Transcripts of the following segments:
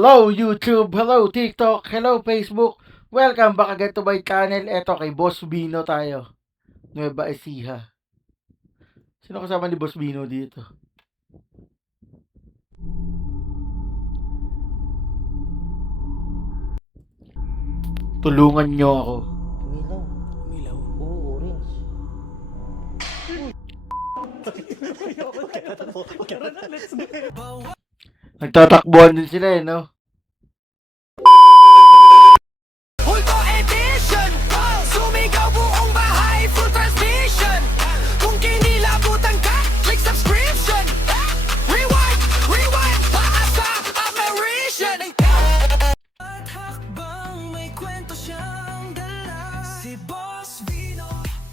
Hello YouTube, hello TikTok, hello Facebook. Welcome back again to my channel. Eto kay Boss Bino tayo. Nueva Ecija. Sino kasama ni Boss Bino dito? Tulungan nyo ako. Umilaw. Umilaw. Oo, orange. Let's go. Nagtatakbuhan din sila no? Hulto edition, sumigaw buong bahay, full transmission. Kung kinilabutan ka, click subscription. Rewind, rewind, paasa, apparition. At hakbang may kwento siyang dala. Si Boss Bino,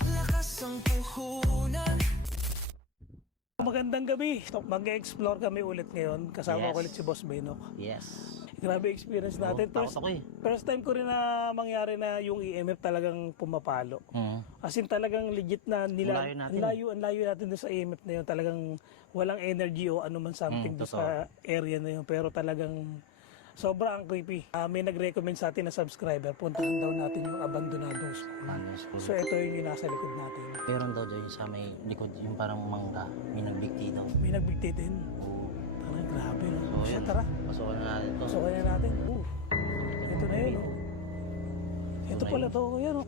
lakas ang puhunan. Magandang gabi. Mag-explore kami ulit ngayon. Kasama ko ulit si Boss Bino. Yes. Grabe experience natin. Takot ako eh. First time ko rin na mangyari na yung EMF talagang pumapalo. As in talagang legit na nila. Ang layo natin. Ang layo natin doon sa EMF na yun. Talagang walang energy o ano man something doon sa area na yun. Pero talagang sobra ang creepy. May nag-recommend sa atin na subscriber. Puntahan daw natin yung Abandonado School. So ito yung nasa likod natin. Meron daw dyan sa may likod, yung parang mangga. May nagbigti daw. May nagbigti din. Parang grabe, no? So, So, yan. tara. Pasukan na natin to. So, kaya natin. Ito na yun, oh. Ito na pala yun. to, yan, oh.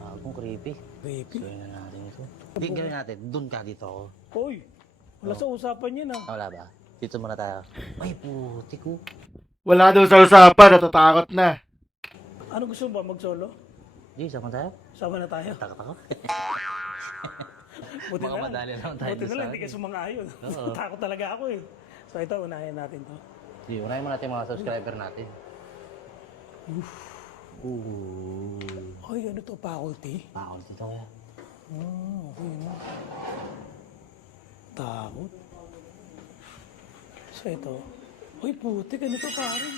Akong creepy. Creepy. So, yun na natin ito. Hindi, gawin natin. Doon ka dito ako. Uy, wala sa usapan yun, ah. Wala ba? Dito muna tayo. Ay, puti ko. Wala daw sa usapan, natatakot na. Ano gusto mo ba, mag-solo? Di, sama tayo. Sama na tayo. Takot ako. Buti Mga madali lang tayo Buti na sa lang, hindi akin. ka sumang-ayon. Oo. Takot talaga ako, eh. So, ito, unahin natin to. Di, unahin mo natin yung mga subscriber natin. Ooh. Ay, ano to, faculty? Bakit dito kaya? Okay, no? Takot. So, ito. Uy, putik, ano to, parang?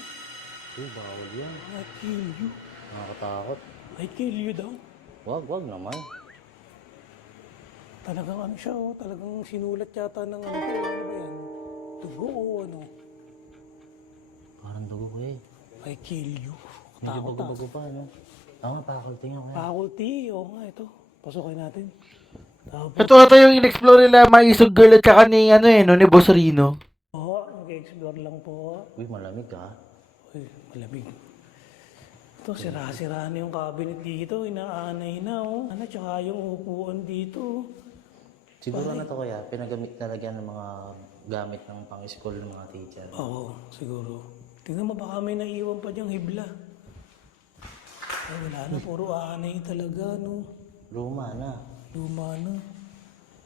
Uy, bawal yan. I kill you. Nakakatakot. I kill you daw. Wag naman. Talagang ano siya, oh. Talagang sinulat yata ng ano to. Ano ba yan? Dugo o ano? Parang dugo ko eh. I kill you. Medyo Takot bago-bago pa, ano? Tama, faculty nga kaya. Faculty, oo nga ito. Pasukin natin. Tapos, Ito ata yung in-explore nila Maisog Girl at saka ni, ni Boss Rino. nag-explore lang po. Uy, malamig ka. Uy, malamig. Ito, sira-sira na yung cabinet dito. Inaanay na, oh. Ano, tsaka yung upuan dito. Siguro na to kaya, pinagamit talaga ng mga gamit ng pang-school ng mga teacher. Oo, siguro. Tingnan mo, baka may naiwan pa diyang hibla. Ay, wala na, puro aanay talaga, no. Luma na. Luma na.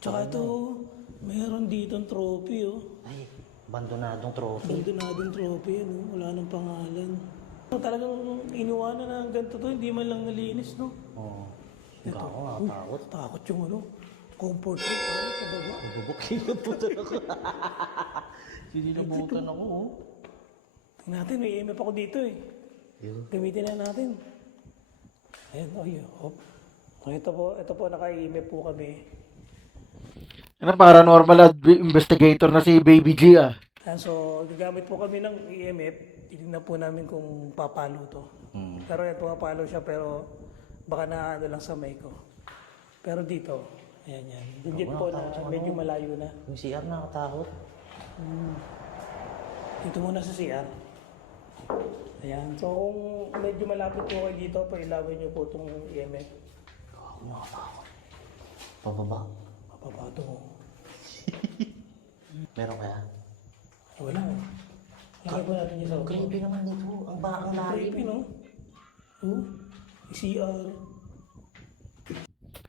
Tsaka ito, mayroon dito trophy, oh. Ay, abandonadong trophy. Abandonadong trophy, ano. Wala nang pangalan. Talagang iniwanan na ganito to, hindi man lang nalinis, no. Oo. Ikaw ako, nakatakot. Takot yung ano, comfort room, pare, pababa. Bubukilot po ako. Sinilabutan ako, oh. Tingnan natin, may EMF ako dito, eh. Yun. Gamitin na natin. Ayan, hop. Ito po, naka-EMF po kami. Ano, paranormal investigator na si Baby G Ayan, so, gagamit po kami ng EMF. Titignan po namin kung papalo to. Pero yan, pumapalo siya, pero baka na ano lang sa mic ko. Pero dito, ayan yan. Legit po na medyo malayo na. Yung CR nakatakot. Dito muna sa CR. Ayan. So, kung medyo malapit po kayo dito, pailawin niyo po itong EMF. Ako nakatakot. Pababa. Mapapato mo. Meron kaya? Wala. Lagay po natin yung sa Creepy naman dito. Ang lalim. creepy, no? Oh, CR.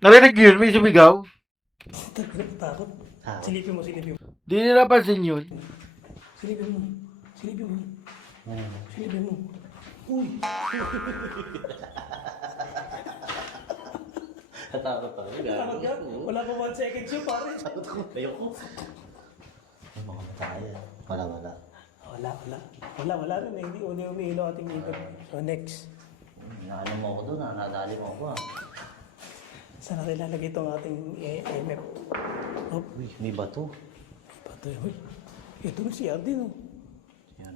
Narinig yun, may sumigaw. Takot. Ah. Silipin mo, silipin mo. Di nila pansin yun. Silipin mo. Silipin mo. Hmm. Silipin mo. Uy! Natakot ako. Takot ka? Wala pa 1 second siya, pare. Takot ako. Ayoko. Ay, mga mataya. Wala. Wala rin eh. Hindi umiilo ating ipag. So next. Naano mo ako doon, nadali mo ako ah. Saan natin lalagay itong ating EMF? Hop. Uy, may bato. Patay. Uy. Ito na CR din, oh. Yan.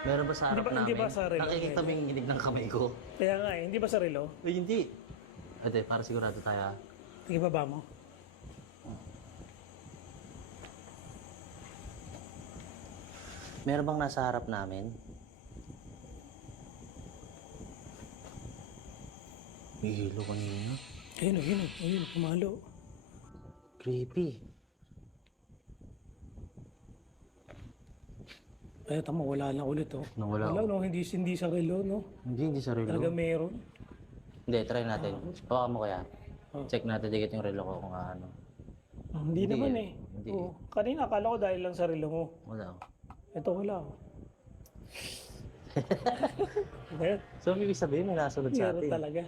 Meron ba sa harap namin? Hindi ba sa relo? Nakikita mo yung hinig ng kamay ko? Kaya nga eh, hindi ba sa relo? Ay, hindi. Ate, para sigurado tayo ha. Sige, baba mo. Meron bang nasa harap namin? May hilo kanina. Ayun, pumalo. Creepy. Kaya tama, wala na ulit oh. Nawala Wala ako. no, hindi sa relo no. Hindi sa relo. Talaga meron. Hindi, try natin. Baka mo kaya. Oh. Check natin dikit yung relo ko kung ano. Hindi naman eh. Hindi. Oo. Kanina akala ko dahil lang sa relo mo. Wala. Ito wala oh. Meron, So, ibig sabihin may nasunod sa meron atin. talaga.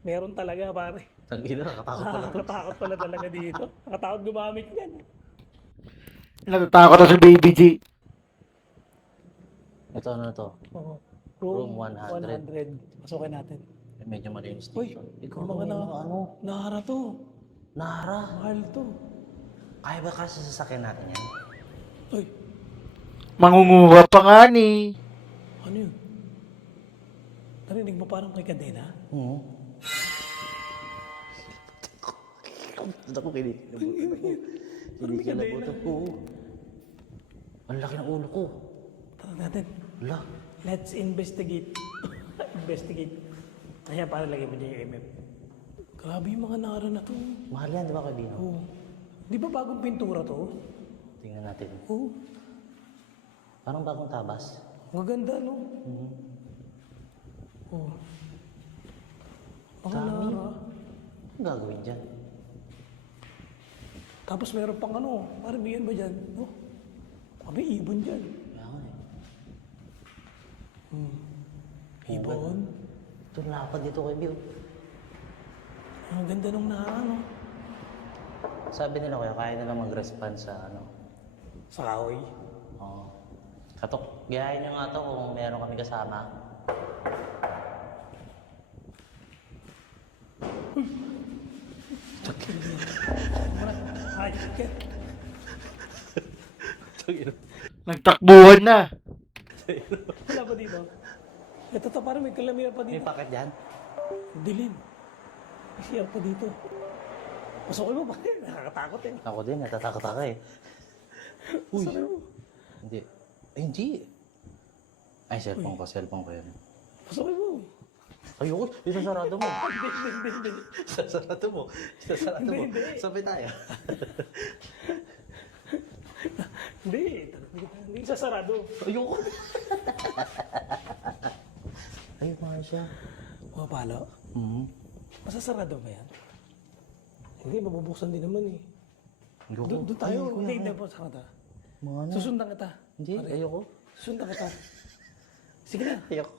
Meron talaga pare. Tangina, nakatakot pala. Nakakatakot pala talaga dito. Nakatakot gumamit yan. Natatakot ako si Baby G. Ito ano na to? Oo. Room 100. 100. Pasukin natin. Medyo malinis Uy, dito. Ikaw mga na na, ano? Nahara to. Nara. Mahal to. Kaya ba kasi sasakyan natin yan? Uy, Mangunguha pa nga ni. ano yun? Narinig mo parang kay Kadena? Oo. Ako kinikilabutan ako. Kinikilabutan ko. Ang laki ng ulo ko. Tara natin. Wala. Let's investigate. Investigate. Ayan, para lagay mo niya yung MF. Grabe yung mga nara na to. Mahal yan, di ba kaibigan? Oo. Di ba bagong pintura to? Tingnan natin. Oo. Parang bagong tabas. Ang ganda, no? Oo. Mga Dami. nara. Anong gagawin dyan? Tapos meron pang ano, parang biyan ba dyan? No? May ibon dyan. Kaya nga eh. Ibon? Ito lapad dito kay Bio. Ang ganda nung nara, no? Sabi nila kuya, kaya nila mag-respond sa ano. Sa kahoy. Oo. Katok, gayahin nyo nga to kung meron kami kasama. Ay, ket. Nagtakbuhan na. Wala ba dito? Ito to, parang may kalamira pa May dito. packet dyan? Dilim. May CR pa dito. Pasukin mo pa. Nakakatakot eh. Ako din, natatakot ako eh. Uy! Pasukin mo. Hindi. Ay, hindi. Ay, cellphone ko yun. Pasukin mo. Ayoko, isasarado mo. Isasarado mo. Isasarado mo. Hindi. Sabay tayo. Hindi. Hindi sasarado. Ayoko. Ay, mahal siya. Pumapalo. Masasarado ba yan? Hindi, mabubuksan din naman eh. Ayoko. Doon tayo. Hindi, hindi po sarado. Mga ano? Susundan kita. Hindi, ayoko. Susundan kita. Sige na. Ayoko.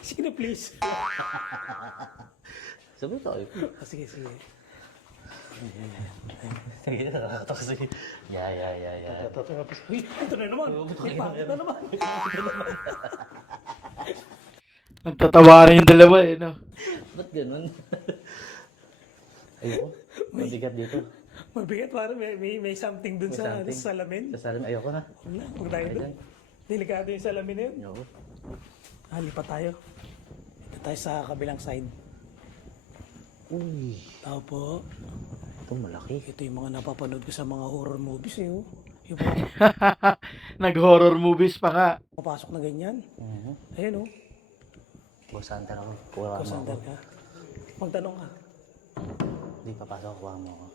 Sige na, please. Sabay tayo. Sige, sige. Sige, nakakato kasi. Yeah. Tapos, uy, ito na naman. May pangit na naman. Nagtatawanan yung dalawa eh, no? Ba't ganun? Ayoko. Mabigat dito. Mabigat, parang may something dun May sa something. salamin. Sa salamin, ayoko na. Wala, huwag tayo dun. Delikado yung salamin na yun. Ayoko. Lipat tayo. Dito tayo sa kabilang side. Uy, Tao po. ito malaki. Ito yung mga napapanood ko sa mga horror movies eh. Oh. Yung mga Nag-horror movies pa nga. papasok na ganyan. Ayun oh. Boss Hunter ako. Kuha mo ako. Kusandar ka. Magtanong ka. Hindi papasok, kuha mo ako.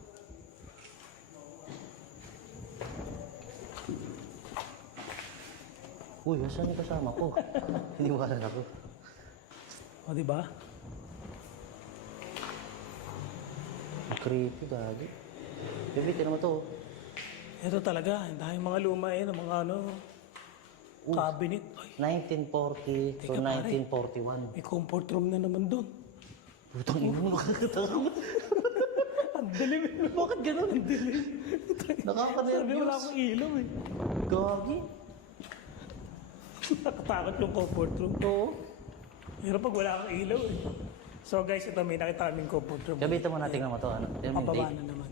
Uy, saan yung kasama ko? Hindi mo kasama ako. O, di ba? Ang creepy, gagi. Baby, tinan mo to. Ito talaga. Ang daming mga luma eh. Mga ano. Cabinet. Ay, 1940 to Teka, pare. 1941. may comfort room na naman doon. Putang ina mo, nakakatakot. Ang dilim. Bakit ganun? Ang dilim. Sabi Nakaka-nervous. wala akong ilaw eh. Gagi. Nakatakot yung comfort room. Oo. Pero pag wala akong ilaw eh. So guys, ito may nakita kaming comfort room. Gabitan mo natin mo to. Ano? Tingnan mo yung Pababa date. na naman.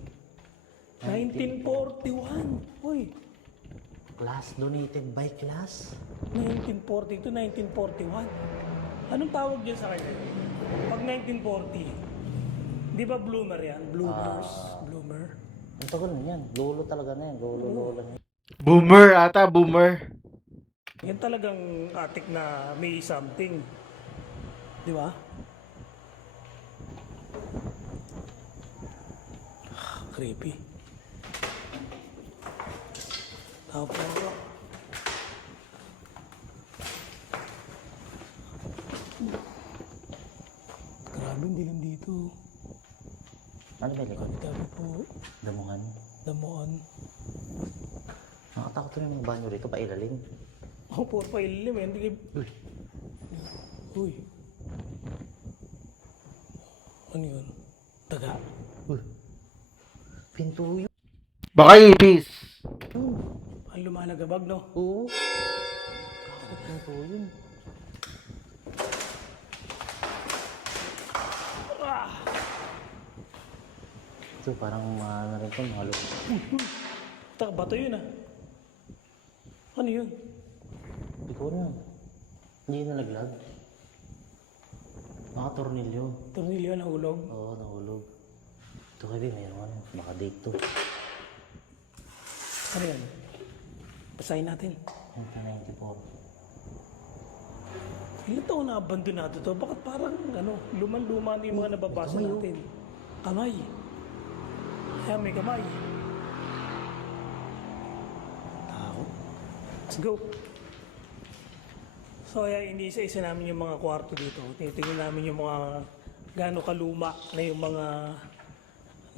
1941. Uy. Class, donated by class. 1940 to 1941. Anong tawag dyan sa kanya? Pag 1940, di ba bloomer yan? Bloomers. Bloomer. Ang tagal na yan. Lolo talaga na yan. Lolo na yan. Boomer ata, boomer. Yan talagang atik na may something. Di ba? Creepy. Tapos, grabe, hindi lang dito. Ano ba likod? Dami po, Damuhan. damuan. Nakatakot rin yung mga banyo rito. Pailalim. Oh, puro pa ilalim eh. Hindi kayo... Uy. Uy. Ano yun? Taga. Uy. Pinto yun. Baka ipis. Ang lumalagabag, no? Oo. Takot pinto yun. Ito parang ano rin ito. Mga lolo. Taka, bato yun ah. Ano yun? Ikaw na. Hindi nalaglag. Tornilyo. Tornilyo na hulog. Oo, nahulog. Ito kayo, mayroon ano. Baka date to. Ano yan? Basahin natin. 1994. Ilan taon na abandonado to? Bakit parang ano, luman-luma na yung mga nababasa Kamay, oh. natin? Kamay. Ayan, may kamay. Tao. Let's go. So, ayan, iniisa-isa namin yung mga kwarto dito. Tinitingnan namin yung mga gaano kaluma na yung mga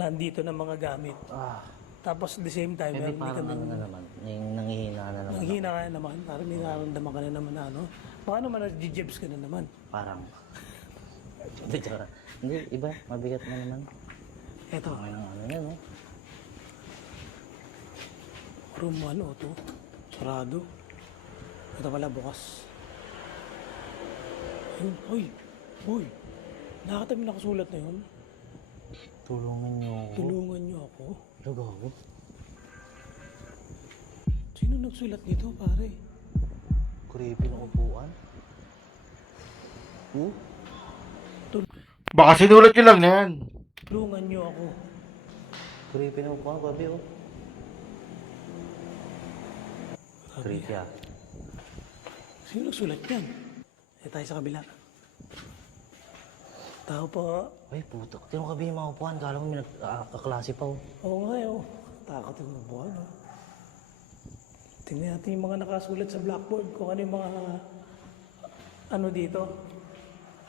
nandito na mga gamit. Tapos at the same time, Maybe meron parang kami ano na naman. Yung nangihina na naman. ang hina ka na naman. Parang may nararamdaman ka na naman na ano. Baka naman nag-jibs ka na naman. Parang. Hindi, tsaka. Hindi, iba. Mabigat na naman. Eto, Ano yan, no? room 1 o 2. Sarado. Ito pala bukas. Ayun, uy, uy. Nakatabi nakasulat na yun. Tulungan niyo ako. Tulungan niyo ako. Lugo ako. Sino nagsulat nito, pare? Creepy ng upuan. Baka sinulat nyo lang na yan. Tulungan niyo ako. Creepy ng upuan. Grabe, oh. Creepy, ah. Sino nagsulat yan? Tayo sa kabila. Tao po. Ay, puto. Tinong kabi yung mga upuan. Kala mo may nagkaklase pa, oh. Oo nga eh, oh. Takot yung buwan, oh. Tingnan natin yung mga nakasulat sa blackboard kung ano yung mga ano dito.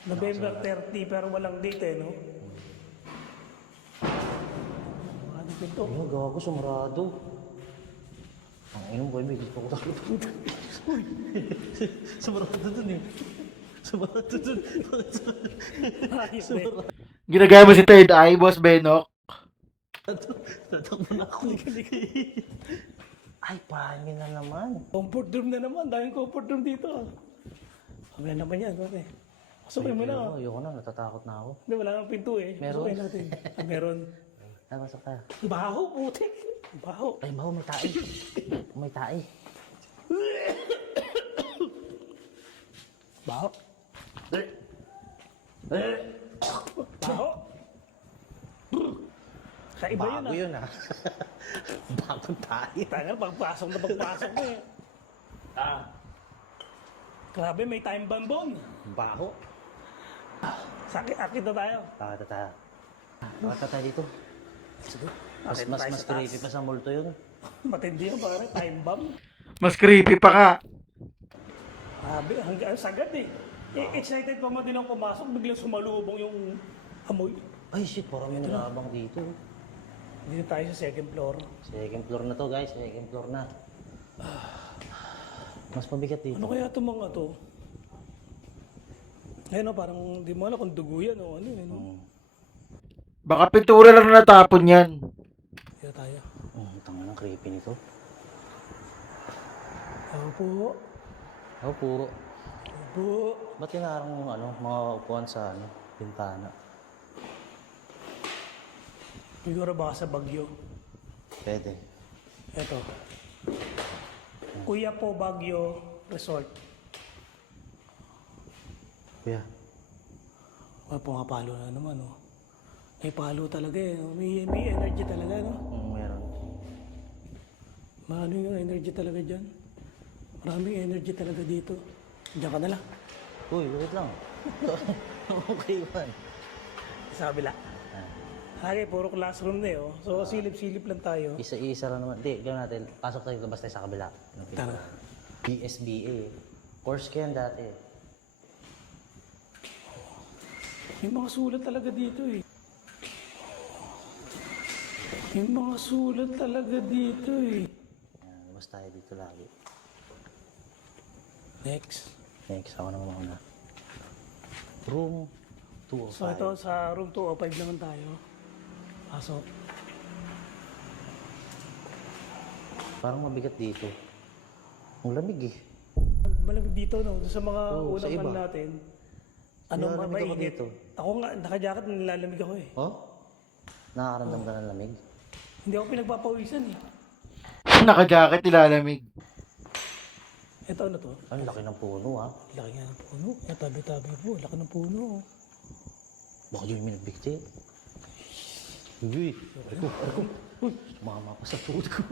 November 30 pero walang date eh, no? Ano dito? Ano, gago, sumarado. Ang inom boy, may gusto ko takot. Uy! Sumarado dun eh. Sumarado dun. Ayos eh. Ginagaya mo si Third Eye, Boss Benok. Tatakbo na ako. Ay, pangin na naman. Comfort room na naman. Dahil comfort room dito. Kami na naman yan, pare. Pasukin mo na. Ayoko na, natatakot na ako. Hindi, wala nang pinto eh. Meron. Pasukin natin. Meron. Ay, masok tayo. Baho, putik. Baho. Ay, baho, may tae. May tae. Baho. Baho. Kaiba yun Bago ah. yun ah. Bagong tae. Tayo, pagpasok na pagpasok mo eh. Grabe, may time bomb. Baho. Sakit, akit na tayo. Bakit tayo? Bakit tayo dito? Sige. Mas creepy pa sa multo yun. Matindi yun pare, time bomb. Mas creepy pa ka. Grabe, hanggang sagad eh. Excited pa mo din ang pumasok, biglang sumalubong yung amoy. Ay shit, parang may nag-aabang dito. Dito tayo sa second floor. Second floor na to guys, second floor na. Mas mabigat dito. Ano kaya itong mga to? Ayun o, parang di mo alam kung dugo yan o ano yun. No? Baka pintura lang natapon yan. Dito tayo. Tanga ng creepy nito. Ako po. Oh, puro. Ako po. Ba't tinarang yung ano, mga upuan sa ano, bintana? Siguro baka sa Bagyo. Pwede. Eto. Kuya po Baguio Resort. Kuya. May pumapalo na naman, oh. May palo talaga eh. Oh. May energy talaga, no? Meron. Maano yung energy talaga dyan? Maraming energy talaga dito. Diyan ka na lang. Uy, wait lang. Okay man. Sa kabila. Okay, puro classroom na eh, oh. So, silip-silip lang tayo. Isa-isa lang naman. Hindi, gawin natin. Pasok tayo, labas tayo sa kabila. Tara. BSBA. Course ko yan dati. May mga sulat talaga dito eh. May mga sulat talaga dito eh. Yan, labas tayo dito lagi. Next. Next, ako naman muna. Room 205. So, ito sa room 205 naman tayo. Pasok. Parang mabigat dito. Ang lamig eh. Malamig dito, no? Sa mga Oo, sa unang iba. man natin. Ano, Nilalamig ako mainit. dito. Ako nga, naka-jacket, nilalamig ako eh. Oh? Nakakaramdam ka ng lamig? Hindi ako pinagpapawisan eh. Naka-jacket, nilalamig. Ito ano to? Ang laki ng puno ha. Laki nga ng puno. Yung tabi-tabi po, laki ng puno. Oh. Baka yung minagбigti. Uy, ako. Uy, mama pa sa tuhod ko.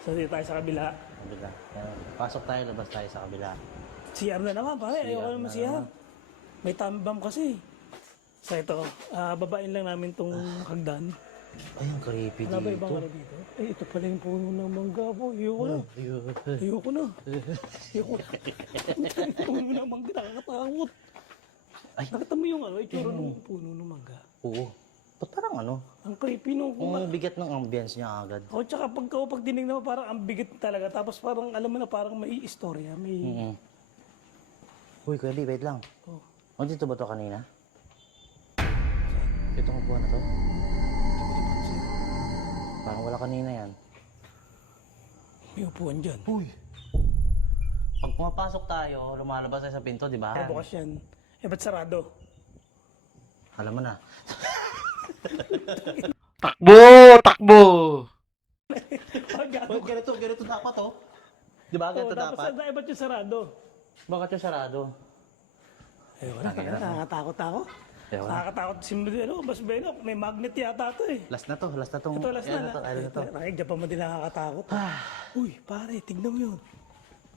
So, dito tayo sa kabila. Kabila. Yan. Pasok tayo, labas tayo sa kabila. CR na naman, pare. Ayoko CR naman na CR. naman. May tambam kasi. So, ito. Babain lang namin tong hagdan. Ay, ang creepy Ano ba dito. ibang ano dito? Eh, ito pala yung puno ng mangga po. Ayoko na. Ayoko na. Ayoko na. Puno ng mangga, nakakatakot. Ay. Nakita mo yung ano, itsura ng puno ng mangga. Oo. Ba't parang ano? Ang creepy nung Ang bigat ng ambience niya agad. O tsaka pag dinignan mo parang ang bigat talaga. Tapos parang alam mo na parang may istorya. May... Uy, Kuya B, wait lang. Oh. O, dito ba to kanina? Itong upuan na to? Parang wala kanina yan. May upuan dyan. Uy! Pag pumapasok tayo, lumalabas tayo sa pinto, di ba? Bukas yan. Eh, ba't sarado? Alam mo na. Takbo! Takbo! Uy, ganito dapat oh. Di ba? Ganito dapat. Dapat ba't yung sarado? Bakit yung sarado? Ayoko na, kaya nakakatakot ako. Ayoko na. Nakakatakot si ano, Bas Beno, may magnet yata ito eh. Last na to tong... Ito, last Ayan na. Ayan na to. Nakikidya pa mo din nakakatakot. Uy, pare, tignan mo yun.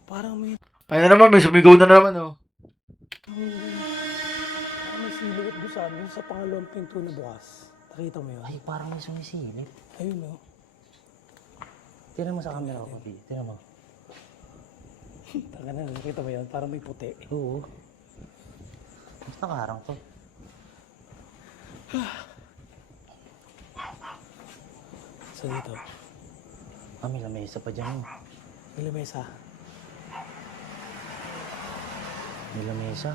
Parang may Ayun na naman, may sumigaw na naman, oh. parang may silhouette doon sa pangalawang pinto na bukas. Nakita mo yun? Ay, parang may sumisilip. Ayun o. Tingnan mo sa camera ko, P. Tingnan mo. Taka na, nakita mo yun? Parang may puti. Oo. Mas nakaharang to. So dito, May lamesa pa dyan. may lamesa. May lamesa.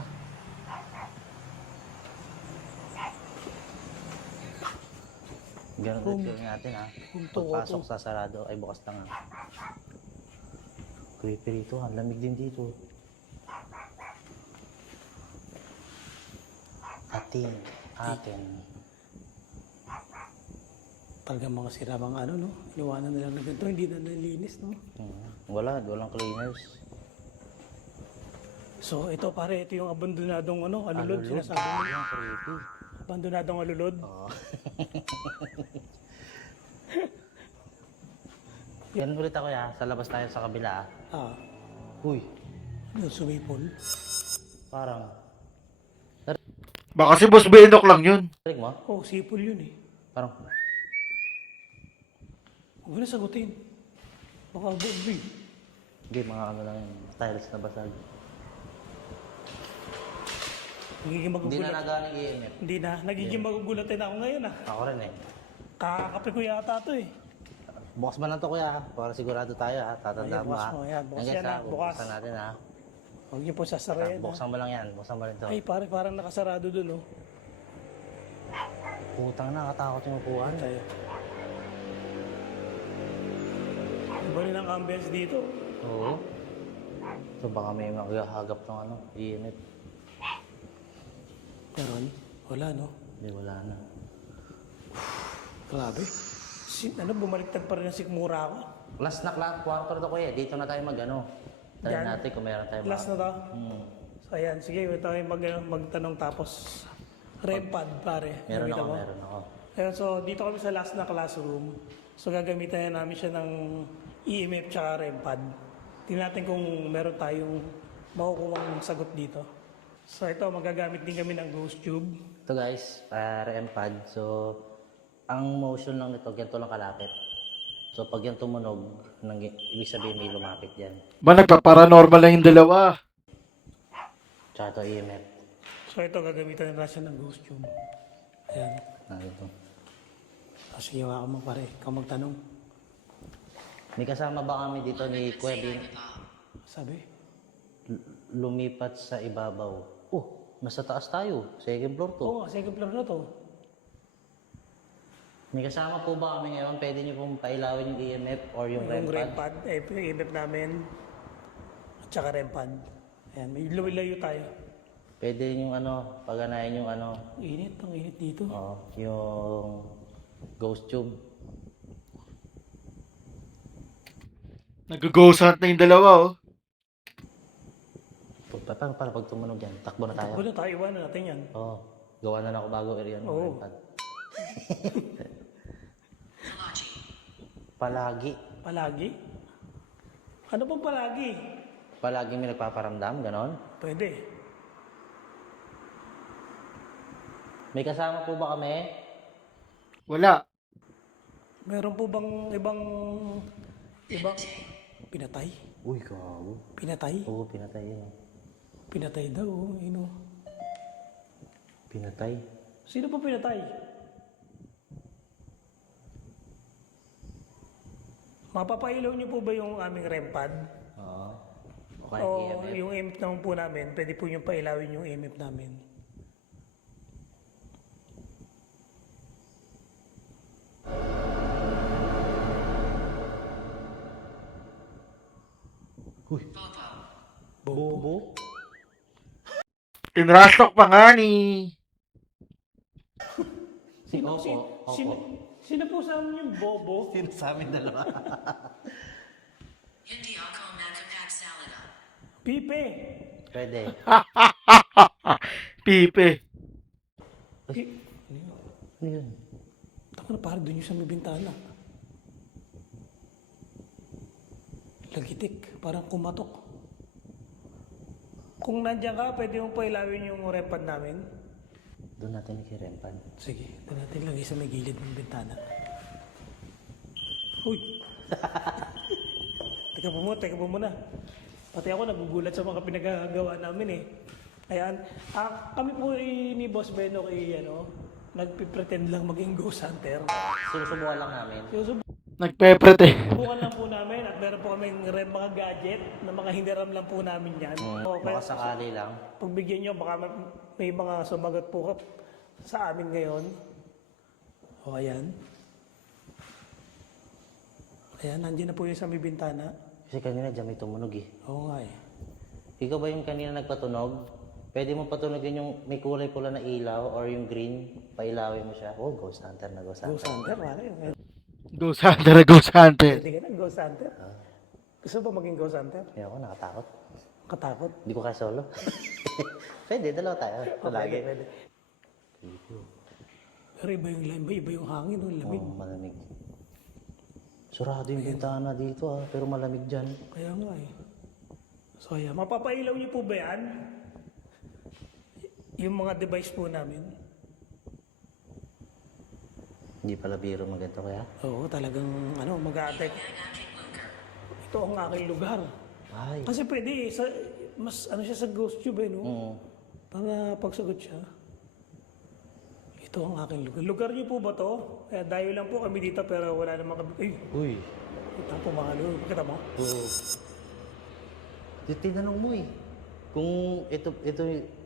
Ganun din gawin natin ha. Pagpasok sa sarado ay bukas lang ha. Creepy rito, ang lamig din dito. Atin. Talagang mga siramang ano, no? Iwanan na lang na ganito, hindi na nalinis, no? Walang cleaners. So ito pare, ito yung abandonadong ano, alulod, sinasabi mo. Yan, creepy. Abandonadong alulod. Oo. Yan ulit ako ya, sa labas tayo sa kabila ah. Uy, Yung sumipol. parang, Baka si Boss Benok lang yun. tarik mo? Oh, sipol yun eh. Parang, Huwag mo na sagutin. Baka bugbi. hindi, mga ano lang yun, tiles na basag. Nagiging Hindi na magugulat. nagaling EMF. Hindi na. Nagiging magugulatin ako ngayon ah. Ako rin eh. Kakakape ko yata to eh. Bukas ba lang to kuya ha? Para sigurado tayo ha? Tatandaan mo bukas ha? mo, yan. Bukas Yan, yan, guys, ha? ha? Bukas. Buksan natin ha? Huwag niyo po sasarayan. Buksan mo lang yan, buksan mo rin to. Ay, pare, parang nakasarado dun, oh. Putang na, katakot yung upuan. Tayo. Iba rin ang ambience dito. Oo. So baka may maghahagap ng ano, EMF. Meron? Wala, no? Hindi, wala na. Grabe. Bumaliktad pa rin ang sikmura ako. Last na kwarto na to kuya. Dito na tayo mag-ano. Tayo Yan. natin kung meron tayo. Last na to. Hmm. So ayan, sige, ito tayo magtanong tapos REMPAD pare. Meron Gamitan ako, mo? meron ako. Ayan, so dito kami sa last na classroom. So gagamitan namin siya ng EMF tsaka REMPAD. Tingnan natin kung meron tayong makukuha sagot dito. So ito, magagamit din kami ng ghost tube. Ito guys, REMPAD. So, ang motion lang nito, ganito lang kalapit. So, pag yan tumunog, ibig sabihin may lumapit yan. Ba, nagpa-paranormal lang yung dalawa. Tsaka ito EMF. So ito, gagamitan na siya ng ghost tube. Ayan. Ito. Sige, wala ka mo pare. Ikaw magtanong. May kasama ba kami dito ni Kuya Bin? Sabi? Lumipat sa ibabaw. Oh, nasa taas tayo. Second floor to. Oo, second floor na to. May kasama po ba kami ngayon? Pwede niyo pong pailawin yung EMF or yung Yung REMPAD? REMPAD, yung EMF namin. At saka REMPAD. Ayan, may layo tayo. Pwede yung ano, paganayin yung ano, Init, ang init dito. yung ghost tube. Nag-ghost hunt na yung dalawa, oh. Paano pag tumunog yan? Takbo na tayo. Takbo na tayo, iwanan natin yan. Oo. Gawa na ako bago area ng Oo. REMPAD. Palagi. Palagi? Ano pong palagi? Palagi may nagpaparamdam, ganon? Pwede. May kasama po ba kami? Wala. Meron po bang ibang pinatay? Uy, gago. Pinatay? Oo, pinatay yun. Pinatay daw, Pinatay? Sino po pinatay? Mapapailaw niyo po ba yung aming REMPAD? Oo. Okay, O EMF. yung EMF naman po namin, pwede po yung pailawin yung EMF namin. Bobo? Tinrastok pa nga ni. Si Opo. Sino, sino po sa amin yung bobo? Sino sa amin dalawa? Hindi ako nakapagsalita. Pipe! Pwede. Pipe. Ano yun? Taka na parang doon yung sa may bintana. Lagitik, parang kumatok. Kung nandiyan ka, pwede mong pailawin yung REMPAD namin. Doon natin ikirempad. Sige, doon natin lagay sa may gilid ng bintana. Uy! Teka po muna. Pati ako nagugulat sa mga pinagagawa namin eh. Ayan. Kami po ni Boss Beno nagpipretend lang maging ghost hunter. Sinusubukan lang namin. Nagpepret Subukan lang po namin at meron po kaming mga gadget na mga hiniram lang po namin yan. Baka sakali lang. Pagbigyan nyo, baka may mga sumagot po sa amin ngayon. O, ayan. Ayan, nandiyan na po yung sa may bintana. Kasi kanina dyan may tumunog eh. Oo nga eh. Ikaw ba yung kanina nagpatunog? Pwede mo patunogin yung may kulay pula na ilaw or yung green, pailawin mo siya. Oh, ghost hunter na ghost hunter. Ghost hunter, pare. Ghost hunter na ghost hunter. Pwede ka na, ghost hunter. Gusto ba maging ghost hunter? Kaya ako nakatakot. Katakot. Hindi ko kaya solo. Pwede, dalawa tayo. Ito lagi. Pwede. Pero iba yung lime, iba yung hangin, lamig. Oo, malamig. Surado yung bintana dito pero malamig dyan. Kaya nga eh. So ayan, mapapailaw niyo po ba yan? Yung mga device po namin. Hindi pala biro maganda kaya. Oo, talagang mag-a-attack. Ito ang aking lugar. Ay. Kasi pwede eh, mas siya sa ghost tube eh, no? Oo. Para pagsagot siya. Ito ang aking lugar. Lugar niyo po ba to? Kaya dayo lang po kami dito pero wala namang kami. Ay, Uy. ito po mga lugar. Pakita mo. Oo. Tinanong mo eh. Kung ito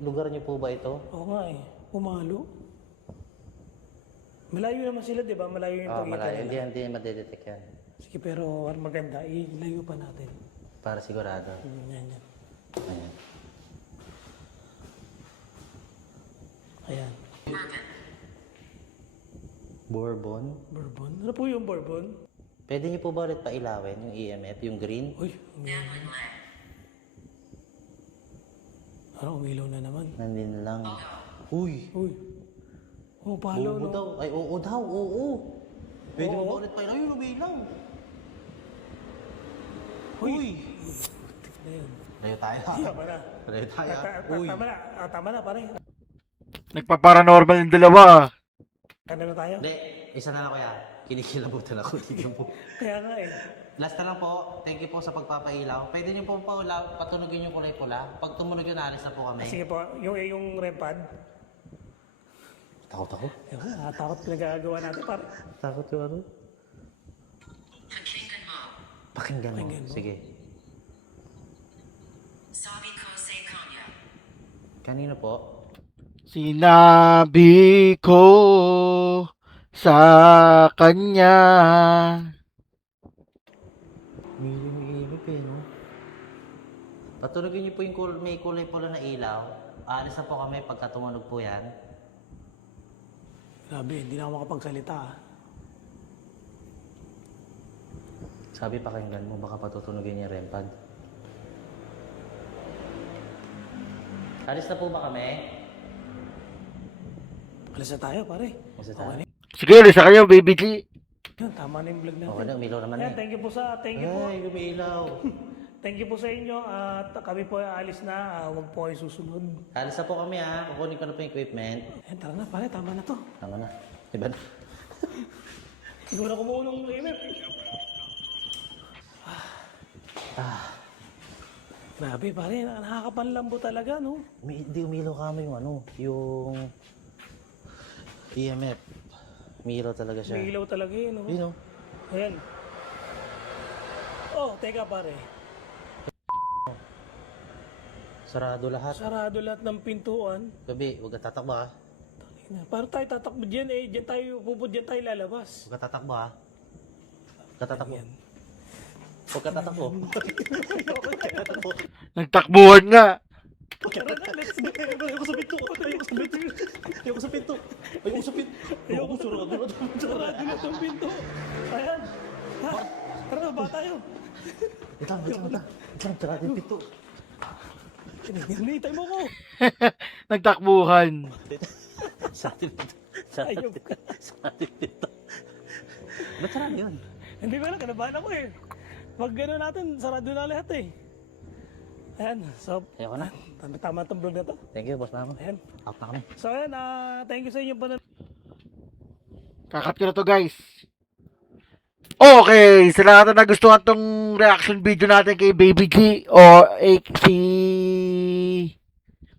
lugar niyo po ba ito? Oo nga eh. Pumalo. Malayo naman sila, di ba? Malayo yung pagitan Malayo. nila. Hindi madedetect yan. Sige, pero ang maganda, ilayo pa natin. Para sigurado. Yan. Ayan. Ayan. Bourbon. Bourbon? Ano po yung Bourbon? Pwede niyo po ba ulit pailawin yung EMF, yung green? Uy, umilaw. Parang umilaw na naman. Nandin lang. Uy! Uy. Oh, palo, Oo no? daw. Ay, oo daw, oo. Pwede mo Oo. ba ulit pailawin yung umilaw? Uy. Uy! Na yun. Layo tayo ha. Tama na. Layo tayo ha. Uy! Tama na. Tama na, pare. Nagpa-paranormal yung dalawa. Ano na tayo? Hindi, isa na lang kuya. Kinikilabutan ako dito po. Kaya nga eh. Last na lang po, thank you po sa pagpapailaw. Pwede niyo po patunugin yung kulay pula. Pag tumunog yun, alis na po kami. Sige po, yung REM pad. Takot ako. Takot pinagagawa natin, pare. Takot yung ano? Pakinggan mo. Pakinggan mo. Pakinggan mo. Sige. Sabi ko sa kanya. Kanino po? Sinabi ko sa kanya. Umiilig eh, no? Patunugin niyo po yung may kulay pula na ilaw. Aalis na po kami pagka tumunog po yan. Grabe, hindi na ako makapagsalita. Sabi pakinggan mo, baka patutunugin yung REM pad. Alis na po ba kami? Alis na tayo, pare. Alis na tayo. Okay. Sige, ulit sa kayo, baby G. Yun, tama na yung vlog natin. Okay na, umilaw naman Ayan, eh. thank you po Ay, umilaw. Thank you po sa inyo at kami po ay alis na. Huwag po kayo susunod. Alis na po kami ha. Kukunin ko na po yung equipment. Ayan, tara na, pare. Tama na to. Tama na. Iba na. Hindi ko na kumuha ng MF. Grabe, pare. Nakakapanlambo talaga, no? Hindi umilaw kami yung ano, yung EMF. Umilaw talaga siya. May ilaw talaga yun, no? Yun o. Ayan. Oh, teka, pare. Sarado lahat. Sarado lahat ng pintuan. Gabi, huwag ka tatakbo ha. Paano tayo tatakbo dyan eh? Dyan tayo lalabas. Huwag ka tatakbo ha. Huwag ka tatakbo. Huwag ka tatakbo. Nagtakbuhan nga. Tara na, let's go. Ayoko sa pinto. Ayoko sa pinto. Ayoko sa pinto. Ayoko sa pinto. Ayoko sarado na. Sarado lahat ng pinto. Ayan. Ha? Tara na, ba tayo? Wait lang. Sarado yung pinto. Hinihintay mo ko. Nagtakbuhan. Sarado yung pinto. Ayop ka. Sarado yung pinto. Ba't sarado yun? Hindi ko alam, kanabahan ako eh. Pag gano'n natin, sarado na lahat eh. Ayan, so, Ayoko na. tama itong vlog na to. Thank you, boss mama. Ayan. Out na kami. So ayan, thank you sa inyo pa. Kakat ko na to, guys. Okay, sa lahat na nagustuhan tong reaction video natin kay Baby G o si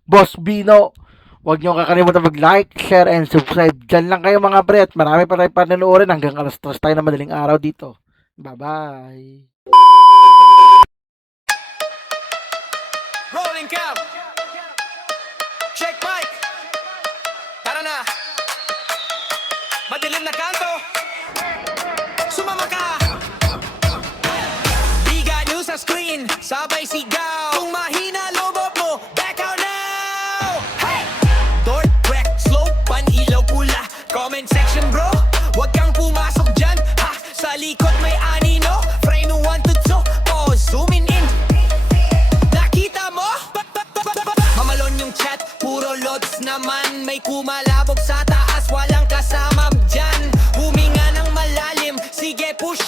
Boss Bino, huwag nyo kakalimutan mag-like, share, and subscribe. Diyan lang kayo mga pre at marami pa tayong panunuorin hanggang alas 3 tayo na madaling araw dito. Bye-bye! Rolling cam. Check mic. Tara na. Madilim na kanto. Sumama ka. Biga news sa screen. Sabay sigaw. Kung mahina lobot mo, back out now. Hey! Dork, wreck, slow, pan-ilaw pula. Comment section bro. Huwag kang pumasok dyan. Ha! Sa likod may anino. Frame 1 to 2. Pause, zooming in. Nakita mo? Mamalon yung chat, puro lods naman. May kumalabog sa taas, walang kasama dyan. Huminga ng malalim, sige push